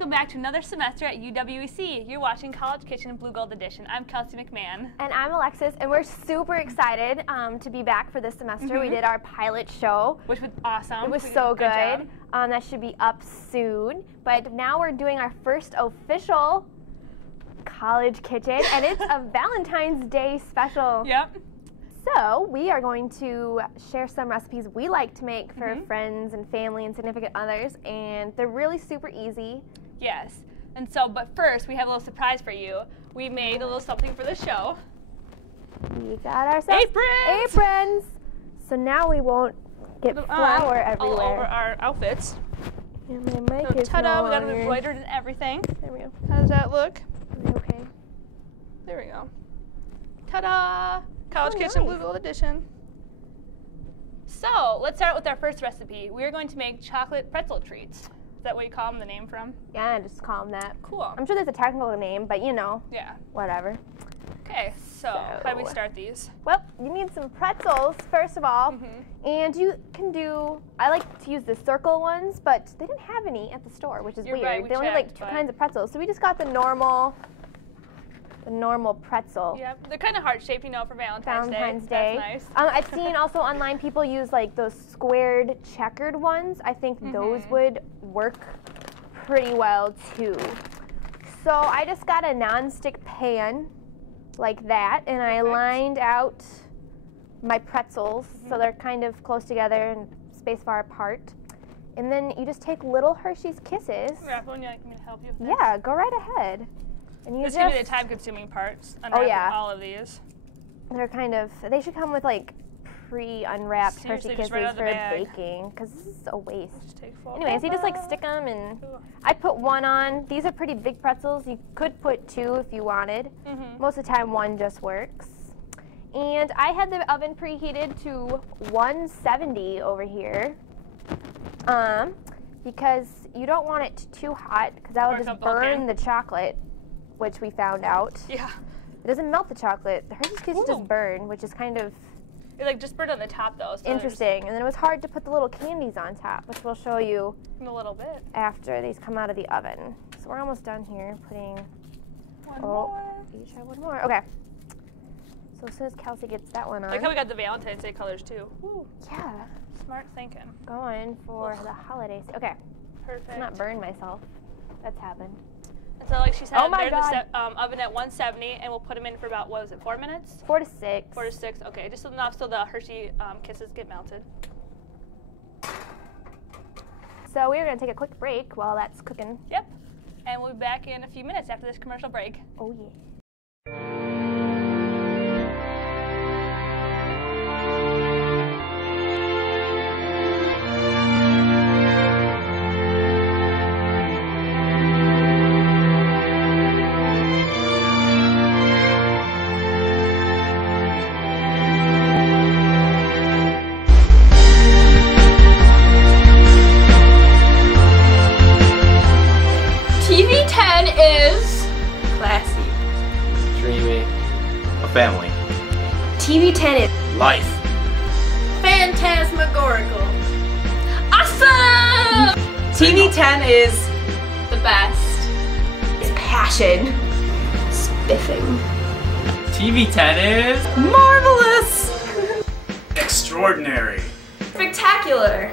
welcome back to another semester at UWEC. You're watching College Kitchen Blue Gold Edition. I'm Kelsey McMahon. And I'm Alexis, and we're super excited to be back for this semester. We did our pilot show. Which was awesome. It was so good. That should be up soon. But now we're doing our first official College Kitchen, and it's a Valentine's Day special. Yep. So we are going to share some recipes we like to make for friends and family and significant others, and they're really super easy. Yes. And so, but first, we have a little surprise for you. We made a little something for the show. We got ourselves aprons. So now we won't get flour everywhere. All over our outfits. And my mic is ta-da, we got it embroidered and everything. There we go. How does that look? Okay. There we go. Ta-da! College Kitchen Blue Gold Edition. So, let's start with our first recipe. We're going to make chocolate pretzel treats. Is that what you call them, the name from? Yeah, just call them that. Cool. I'm sure there's a technical name, but you know. Yeah. Whatever. Okay, so how do we start these? Well, you need some pretzels, first of all. And you can do, I like to use the circle ones, but they didn't have any at the store, which is weird. Right, they only have like two kinds of pretzels. So we just got the normal pretzel. Yep, they're kind of heart-shaped, you know, for Valentine's Day. That's nice. I've seen also online people use like those squared checkered ones. I think those would work pretty well too. So I just got a non-stick pan like that, and I lined out my pretzels so they're kind of close together and spaced far apart. And then you just take little Hershey's Kisses. Would you like me to help you with this? Yeah, go right ahead. And you this is going to be the time-consuming parts, unwrapping all of these. They're kind of, they should come with like pre-unwrapped Hershey Kisses for baking, because this is a waste. Anyways, you just like stick them, and I put one on. These are pretty big pretzels. You could put two if you wanted. Most of the time one just works. And I had the oven preheated to 170 over here, because you don't want it too hot, because that will just burn the chocolate, which we found out. Yeah. It doesn't melt the chocolate. The Hershey's Kisses just burn, which is kind of... It like just burned on the top though. So interesting. And then it was hard to put the little candies on top, which we'll show you in a little bit after these come out of the oven. So we're almost done here putting... One more. You try one more. Okay. So as soon as Kelsey gets that one on... Like how we got the Valentine's Day colors too. Ooh. Yeah. Smart thinking. Going for the holidays. Okay. Perfect. Let's not burn myself. That's happened. So like she said, they're in the oven at 170, and we'll put them in for about, what was it, 4 minutes? 4 to 6. 4 to 6, okay. Just enough so the Hershey Kisses get melted. So we're going to take a quick break while that's cooking. Yep. And we'll be back in a few minutes after this commercial break. Oh, yeah. TV10 is classy, dreamy, a family. TV10 is life, phantasmagorical, awesome. TV10 is the best. It's passion. Spiffing. TV10 is marvelous, extraordinary, spectacular.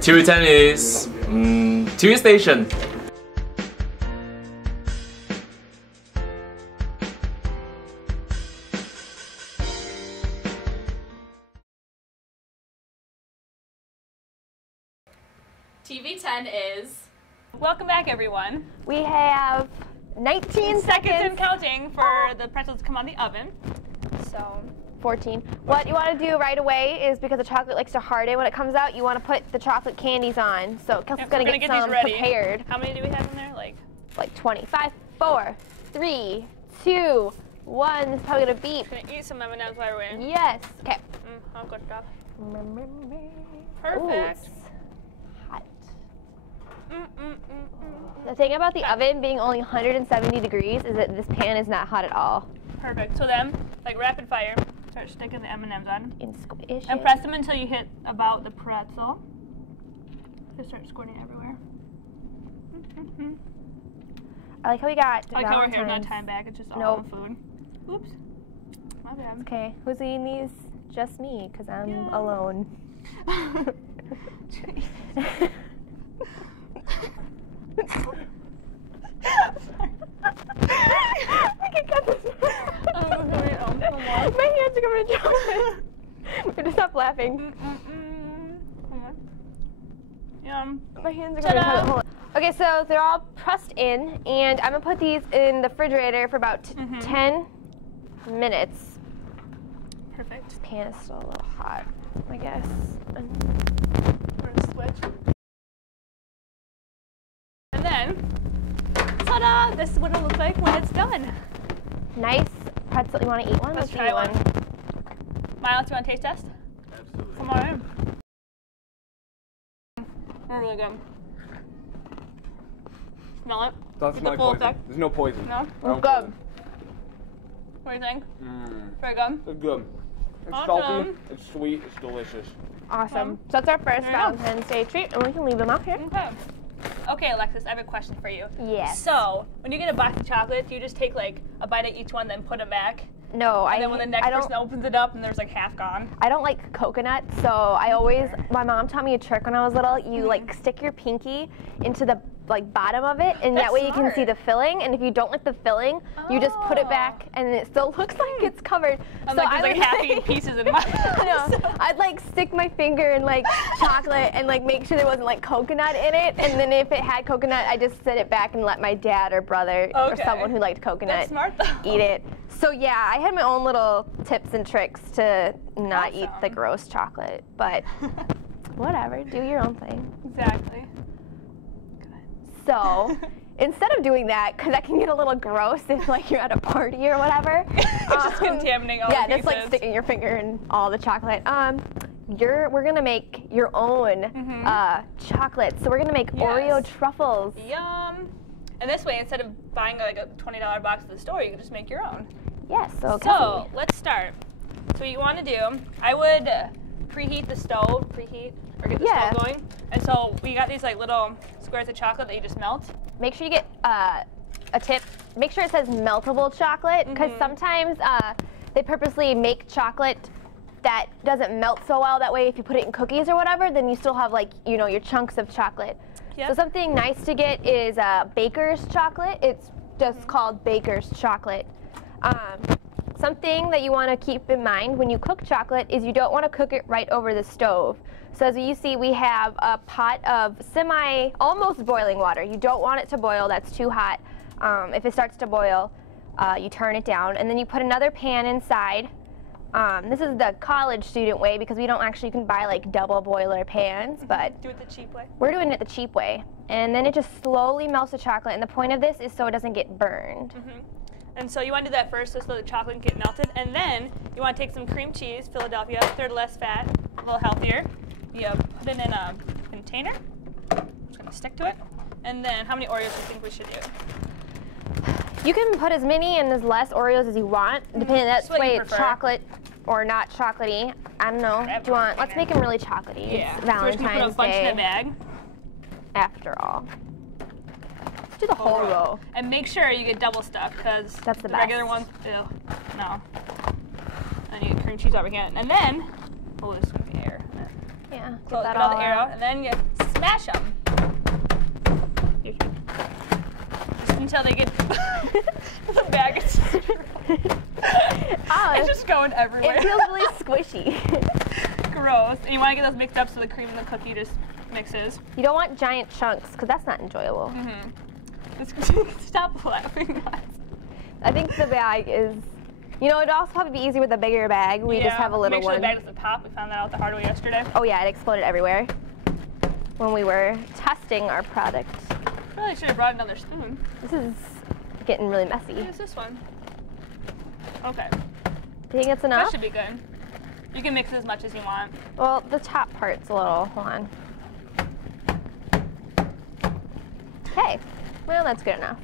TV10 is TV station. TV10 is... Welcome back, everyone. We have 19 seconds and counting for the pretzels to come out of the oven. So 14. What you want to do right away is, because the chocolate likes to harden when it comes out, you want to put the chocolate candies on. So Kelsey's going to get some prepared. How many do we have in there? Like 20. 5, 4, 3, 2, 1. This is probably going to beep. I'm going to eat some M&M's while we're in. Yes. Okay. Oh, good job. Perfect. Hot. The thing about the oven being only 170 degrees is that this pan is not hot at all. Perfect. So then, like rapid fire, start sticking the M&Ms on. And squish and press them until you hit about the pretzel. Just start squirting everywhere. I like how we got I like how we're here, not Valentine's. time back. It's just all Nope. food. Oops. My bad. Okay, who's eating these? Just me, because I'm alone. I can cut this. My hands are going to chocolate. We have to stop laughing. My hands are going to chocolate. Okay, so they're all pressed in, and I'm going to put these in the refrigerator for about 10 minutes. Perfect. This pan is still a little hot, I guess. We're gonna switch. And then, ta-da! This is what it looks like when it's done. Nice pretzel. You want to eat one? Let's eat try one. Miles, do you want a taste test? Absolutely. Come on in. They're really good. Smell it? That's Get my the full poison. effect? There's no poison. No? It's good. What do you think? Mm. Very good. It's good. It's Awesome. salty, it's sweet, it's delicious. Awesome. So that's our first There you go. Valentine's Day treat, and we can leave them out here. Okay. Okay, Alexis, I have a question for you. Yes. So, when you get a box of chocolate, do you just take like a bite of each one, then put them back? No, And then when the next I don't. person opens it up and there's like half gone? I don't like coconut, so I always. My mom taught me a trick when I was little. You like stick your pinky into the like bottom of it, and That's that way you can smart. see the filling. And if you don't like the filling, you just put it back, and it still looks like it's covered. I'm so like, I there's like would half say- eaten pieces in my No, I'd like stick my finger in like chocolate and like make sure there wasn't like coconut in it, and then if it had coconut, I just set it back and let my dad or brother or Okay. someone who liked coconut That's smart though. eat it. So yeah, I had my own little tips and tricks to not eat the Awesome. gross chocolate, but whatever, do your own thing. Exactly. So instead of doing that, because that can get a little gross if like you're at a party or whatever. It's just contaminating all Yeah, the just like pieces. sticking your finger in all the chocolate. We're gonna make your own chocolate. So we're gonna make Oreo truffles. Yum. And this way, instead of buying like a $20 box at the store, you can just make your own. Yes. So, So let's start. So what you want to do, I would preheat the stove, or get the Yeah. stove going. And so we got these like little squares of chocolate that you just melt. make sure you get a tip. Make sure it says meltable chocolate, because sometimes they purposely make chocolate that doesn't melt so well. That way, if you put it in cookies or whatever, then you still have like your chunks of chocolate. Yep. So something nice to get is baker's chocolate. It's just called baker's chocolate. Something that you want to keep in mind when you cook chocolate is you don't want to cook it right over the stove. So as you see, we have a pot of almost boiling water. You don't want it to boil, that's too hot. If it starts to boil, you turn it down, and then you put another pan inside. This is the college student way, because we don't actually, you can buy like double boiler pans, but Do it the cheap way. we're doing it the cheap way. And then it just slowly melts the chocolate, and the point of this is so it doesn't get burned. And so you want to do that first, just so the chocolate can get melted. And then you want to take some cream cheese, Philadelphia, third less fat, a little healthier. You put it in a container. It's going to stick to it. And then how many Oreos do you think we should do? You can put as many and as less Oreos as you want, depending. That's Just what you way it's prefer. chocolate or not chocolatey. I don't know. Do you want? Let's make them really chocolatey. It's So we're just gonna put a Valentine's bunch in a Day, bag. after all. Let's do the whole row. And make sure you get double stuff, because That's the regular best. ones, ew, no. And you get cream cheese over here. And then, oh, there's some air. Yeah. So Get that get all the air out. out, and then you smash them. Just until they get the bag is Oh, it's just going everywhere. it feels really squishy. Gross. And you want to get those mixed up so the cream and the cookie just mixes. You don't want giant chunks, because that's not enjoyable. Stop laughing. I think the bag is, it'd also probably be easy with a bigger bag. We just have a little Make sure one. the bag doesn't pop. We found that out the hard way yesterday. Oh yeah, it exploded everywhere when we were testing our product. Really should have brought another spoon. This is getting really messy. Use this one. Okay. Do you think it's enough? That should be good. You can mix as much as you want. Well, the top part's a little, hold on. Okay, well that's good enough.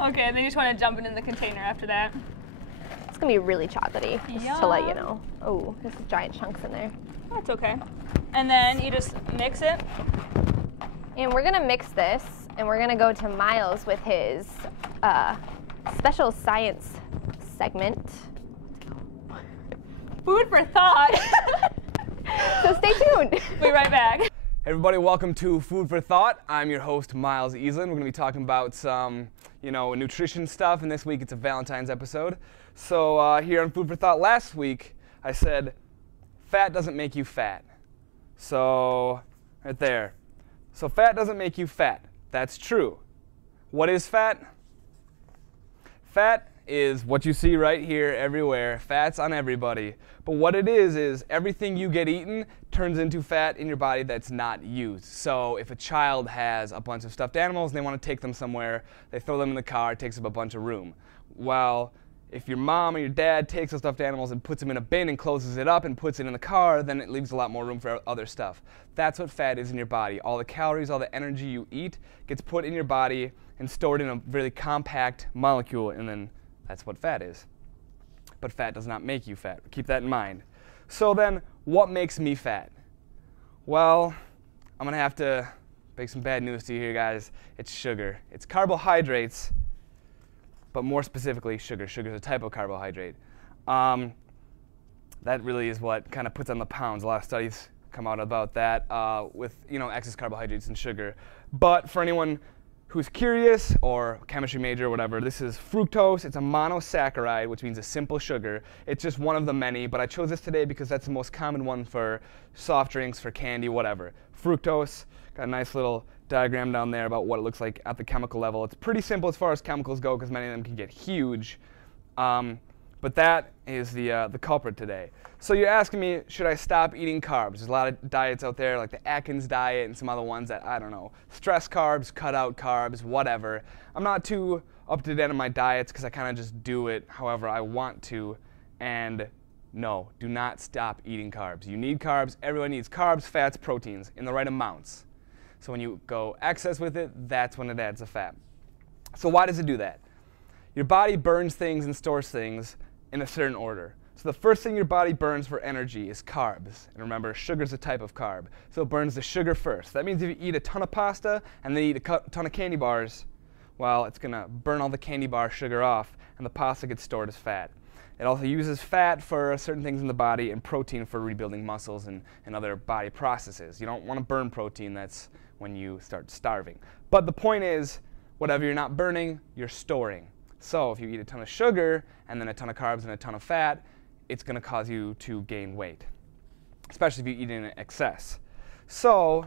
Okay, and then you just want to dump it in the container after that. It's gonna be really chocolatey, just to let you know. Oh, there's giant chunks in there. That's okay. And then you just mix it. And we're gonna mix this And we're gonna go to Miles with his special science segment. Food for thought. So stay tuned. We'll be right back. Hey everybody, welcome to Food for Thought. I'm your host, Miles Easlin. We're going to be talking about some, nutrition stuff, and this week it's a Valentine's episode. So here on Food for Thought last week, I said, fat doesn't make you fat. So, right there. So fat doesn't make you fat. That's true. What is fat? Fat is what you see right here everywhere. Fat's on everybody. But what it is everything you get eaten turns into fat in your body that's not used. So if a child has a bunch of stuffed animals and they want to take them somewhere, they throw them in the car, it takes up a bunch of room. Well, if your mom or your dad takes those stuffed animals and puts them in a bin and closes it up and puts it in the car, then it leaves a lot more room for other stuff. That's what fat is in your body. All the calories, all the energy you eat gets put in your body and stored in a really compact molecule, and then that's what fat is. But fat does not make you fat. Keep that in mind. So then, what makes me fat? Well, I'm going to have to break some bad news to you here, guys. It's sugar. It's carbohydrates, but more specifically, sugar. Sugar is a type of carbohydrate. That really is what kind of puts on the pounds. A lot of studies come out about that with excess carbohydrates and sugar. But for anyone who's curious, or chemistry major or whatever, this is fructose. It's a monosaccharide, which means a simple sugar. It's just one of the many, but I chose this today because that's the most common one for soft drinks, for candy, whatever. Fructose, got a nice little diagram down there about what it looks like at the chemical level. It's pretty simple as far as chemicals go because many of them can get huge. But that is the culprit today. So you're asking me, should I stop eating carbs? There's a lot of diets out there, like the Atkins diet and some other ones that, I don't know, stress carbs, cut out carbs, whatever. I'm not too up to date on my diets because I kind of just do it however I want to. And no, do not stop eating carbs. You need carbs. Everyone needs carbs, fats, proteins in the right amounts. So when you go excess with it, that's when it adds the fat. So why does it do that? Your body burns things and stores things in a certain order. So the first thing your body burns for energy is carbs. And remember, sugar is a type of carb. So it burns the sugar first. That means if you eat a ton of pasta and then eat a ton of candy bars, well, it's going to burn all the candy bar sugar off, and the pasta gets stored as fat. It also uses fat for certain things in the body and protein for rebuilding muscles and other body processes. You don't want to burn protein. That's when you start starving. But the point is, whatever you're not burning, you're storing. So if you eat a ton of sugar and then a ton of carbs and a ton of fat, it's going to cause you to gain weight, especially if you eat in excess. So,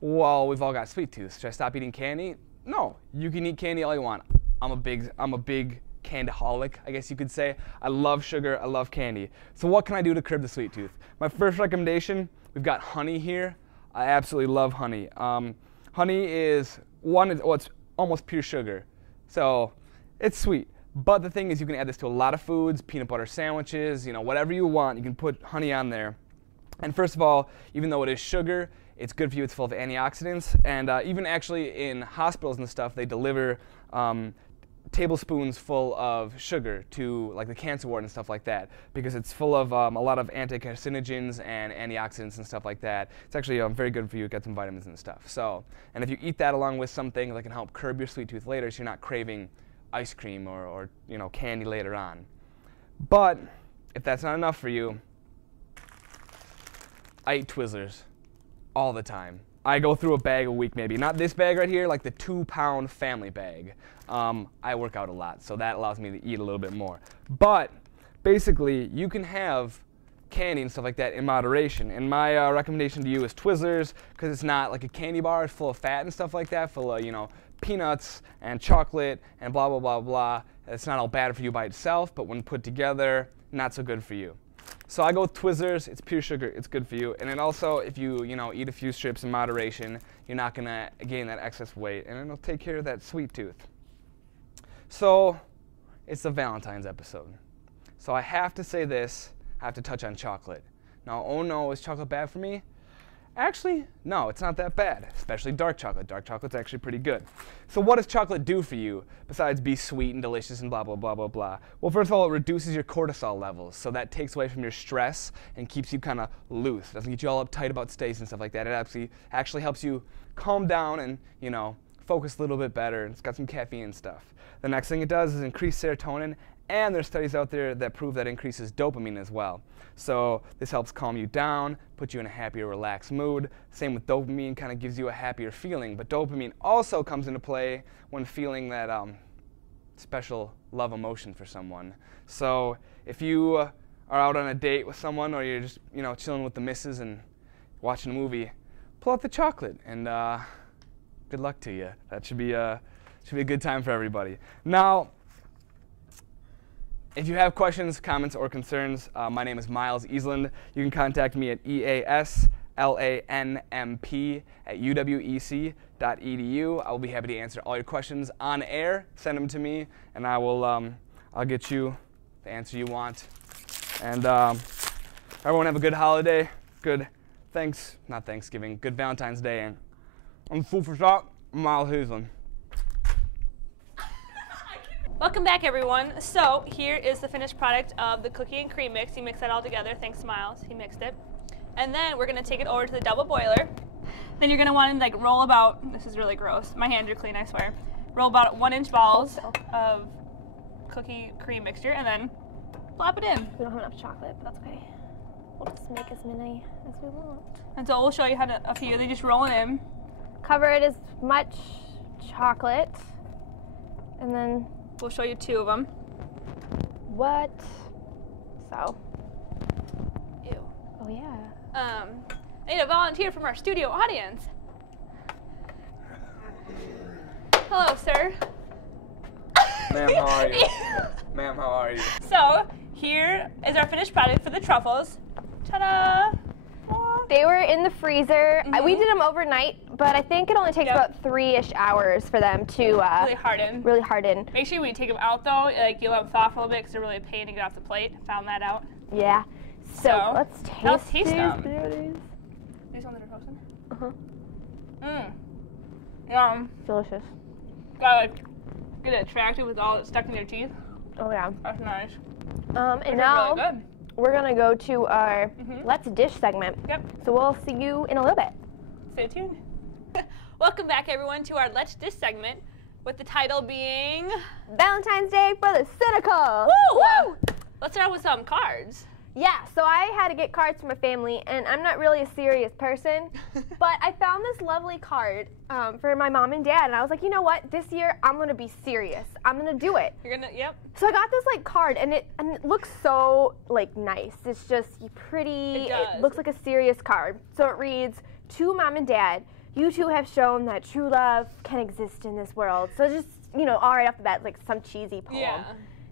well, we've all got sweet tooth. Should I stop eating candy? No, you can eat candy all you want. I'm a big candyholic, I guess you could say. I love sugar, I love candy. So what can I do to curb the sweet tooth? My first recommendation, we've got honey here. I absolutely love honey. Honey is it's almost pure sugar. So it's sweet. But the thing is, you can add this to a lot of foods, peanut butter sandwiches, whatever you want. You can put honey on there. And first of all, even though it is sugar, it's good for you. It's full of antioxidants. And even actually in hospitals and stuff, they deliver tablespoons full of sugar to like the cancer ward and stuff like that, because it's full of a lot of anti-carcinogens and antioxidants and stuff like that. It's actually very good for you. Get some vitamins and stuff. So, and if you eat that along with something that can help curb your sweet tooth later, so you're not craving ice cream or candy later on. But if that's not enough for you, I eat Twizzlers all the time. I go through a bag a week maybe. Not this bag right here, like the 2-pound family bag. I work out a lot, so that allows me to eat a little bit more. But basically, you can have candy and stuff like that in moderation. And my recommendation to you is Twizzlers, because it's not like a candy bar. It's full of fat and stuff like that, full of, peanuts and chocolate and blah, blah, blah, blah. It's not all bad for you by itself, but when put together, not so good for you. So I go with Twizzlers. It's pure sugar. It's good for you. And then also, if you eat a few strips in moderation, you're not going to gain that excess weight, and it'll take care of that sweet tooth. So it's the Valentine's episode. So I have to say this. I have to touch on chocolate. Now, oh no, is chocolate bad for me? Actually, no, it's not that bad, especially dark chocolate. Dark chocolate's actually pretty good. So what does chocolate do for you besides be sweet and delicious and blah, blah, blah, blah, blah? Well, first of all, it reduces your cortisol levels, so that takes away from your stress and keeps you kind of loose. It doesn't get you all uptight about states and stuff like that. It actually helps you calm down and, you know, focus a little bit better. It's got some caffeine and stuff. The next thing it does is increase serotonin, and there's studies out there that prove that increases dopamine as well. So this helps calm you down, put you in a happier, relaxed mood. Same with dopamine, kind of gives you a happier feeling. But dopamine also comes into play when feeling that special love emotion for someone. So if you are out on a date with someone, or you're just, you know, chilling with the missus and watching a movie, pull out the chocolate, and good luck to you. That should be a good time for everybody. Now, if you have questions, comments, or concerns, my name is Miles Eastland. You can contact me at easlanmp@uwec.edu. I will be happy to answer all your questions on air. Send them to me, and I'll get you the answer you want. And everyone have a good holiday, good good Valentine's Day, and I'm Food for Thought, Miles Eastland. Welcome back, everyone. So here is the finished product of the cookie and cream mix. He mixed that all together. Thanks to Miles. He mixed it. And then we're going to take it over to the double boiler. Then you're going to want to like roll about, this is really gross. My hands are clean, I swear. Roll about 1-inch balls of cookie cream mixture and then plop it in. We don't have enough chocolate, but that's okay. We'll just make as many as we want. And so we'll show you how to, a few. They just roll it in. Cover it as much chocolate, and then We'll show you 2 of them. what? So. Ew. Oh yeah. I need a volunteer from our studio audience. Hello, sir. Ma'am, how are you? Ma'am, how are you? So here is our finished product for the truffles. Ta-da! They were in the freezer. We did them overnight, but I think it only takes about 3-ish hours for them to really harden. Make sure when you take them out though, like you let them thaw for a little bit because they're really a pain to get off the plate. Found that out. Yeah. So let's taste these them. beauties. These ones that are frozen? Uh-huh. Yum. Delicious. Gotta like get it attractive with all that's stuck in your teeth. Oh yeah. That's nice. And now really good. we're gonna go to our Let's Dish segment. Yep. So we'll see you in a little bit. Stay tuned. Welcome back, everyone, to our Let's Dish segment, with the title being Valentine's Day for the Cynical. Woo! Woo! Let's start with some cards. Yeah, so I had to get cards for my family, and I'm not really a serious person, but I found this lovely card for my mom and dad, and I was like, you know what? This year, I'm gonna be serious. I'm gonna do it. You're gonna, yep. So I got this like card, and it looks so like nice. It's just pretty. It does. It looks like a serious card. So it reads, "To Mom and Dad, you two have shown that true love can exist in this world." So just, you know, all right off the bat, like some cheesy poem. Yeah.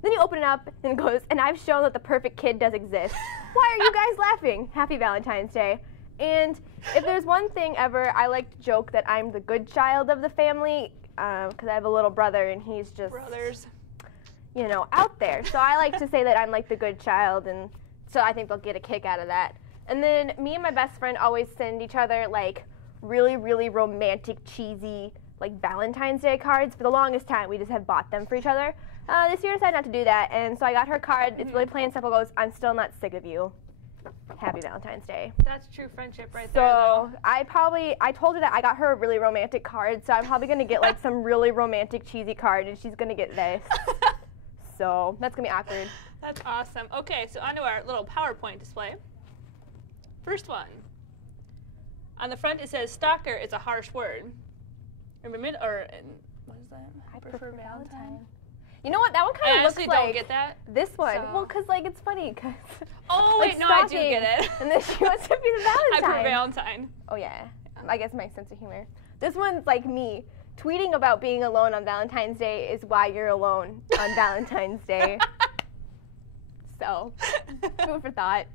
Then you open it up and it goes, "And I've shown that the perfect kid does exist. Why are you guys laughing? Happy Valentine's Day." And if there's one thing ever, I like to joke that I'm the good child of the family, because I have a little brother and he's just, you know, out there. So I like to say that I'm like the good child, and so I think they'll get a kick out of that. And then me and my best friend always send each other like really, really romantic, cheesy, like Valentine's Day cards. For the longest time, we just have bought them for each other. This year I decided not to do that, and so I got her card. It's really plain and simple. It goes, "I'm still not sick of you. Happy Valentine's Day." That's true friendship right there, So I told her that I got her a really romantic card, so I'm probably going to get like some really romantic, cheesy card, and she's going to get this. So that's going to be awkward. That's awesome. Okay, so onto our little PowerPoint display. First one. On the front it says, "Stalker is a harsh word." What is that? I prefer Valentine. You know what? That one kind of looks like. I honestly don't get that. This one. So. Well, because like it's funny. Cause oh like wait, no, I do get it. And then she wants to be the Valentine. I prefer Valentine. Oh yeah. I guess my sense of humor. This one's like me. Tweeting about being alone on Valentine's Day is why you're alone on Valentine's Day. So, food for thought.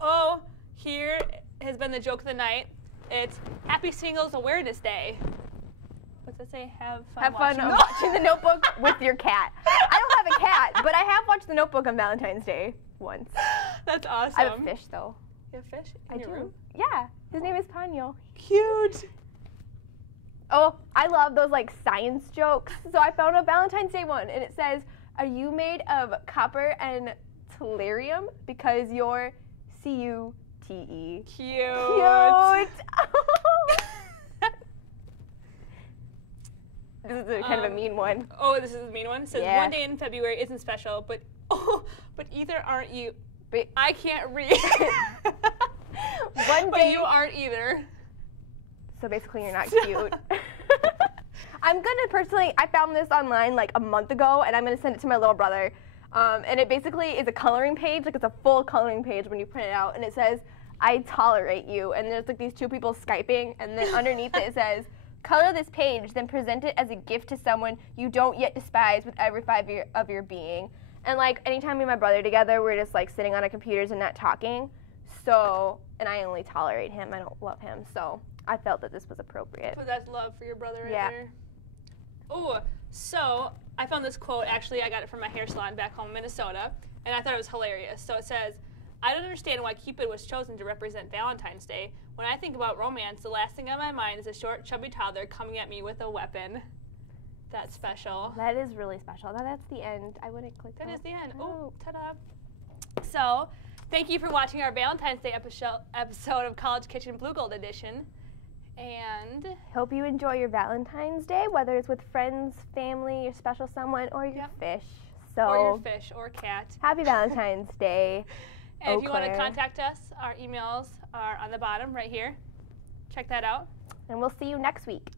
Oh, here has been the joke of the night. It's Happy Singles Awareness Day. What's it say? Have fun watching The Notebook with your cat. I don't have a cat, but I have watched The Notebook on Valentine's Day once. That's awesome. I have a fish though. You have fish I in your do. room? Yeah, his name is Panyo. Cute. Oh, I love those like science jokes. So I found a Valentine's Day one, and it says, "Are you made of copper and tellurium? Because you're C-U-T-E." Cute. Cute. This is kind of a mean one. Oh, this is a mean one. It says, Yeah. one day in February isn't special, but either aren't you. But I can't read. one But day. you aren't either. So basically, you're not cute. I'm gonna personally. I found this online like a month ago, and I'm gonna send it to my little brother. And it basically is a coloring page. Like it's a full coloring page when you print it out, and it says, "I tolerate you." And there's like these two people Skyping, and then underneath it says, "Color this page, then present it as a gift to someone you don't yet despise with every fiber of your being." And like anytime me and my brother together, we're just like sitting on our computers and not talking. So, and I only tolerate him. I don't love him. So I felt that this was appropriate. But that's love for your brother right Yeah. there. Oh, so I found this quote. Actually, I got it from my hair salon back home in Minnesota, and I thought it was hilarious. So it says, "I don't understand why Cupid was chosen to represent Valentine's Day. When I think about romance, the last thing on my mind is a short, chubby toddler coming at me with a weapon." That's special. That is really special. Now that's the end. I wouldn't click that. That is the end. Oh. Oh, ta-da. So, thank you for watching our Valentine's Day episode of College Kitchen Blue Gold Edition. And Hope you enjoy your Valentine's Day, whether it's with friends, family, your special someone, or your Yep. fish. So or your fish or cat. happy Valentine's Day. And if you want to Claire. contact us, our emails are on the bottom right here. Check that out. And we'll see you next week.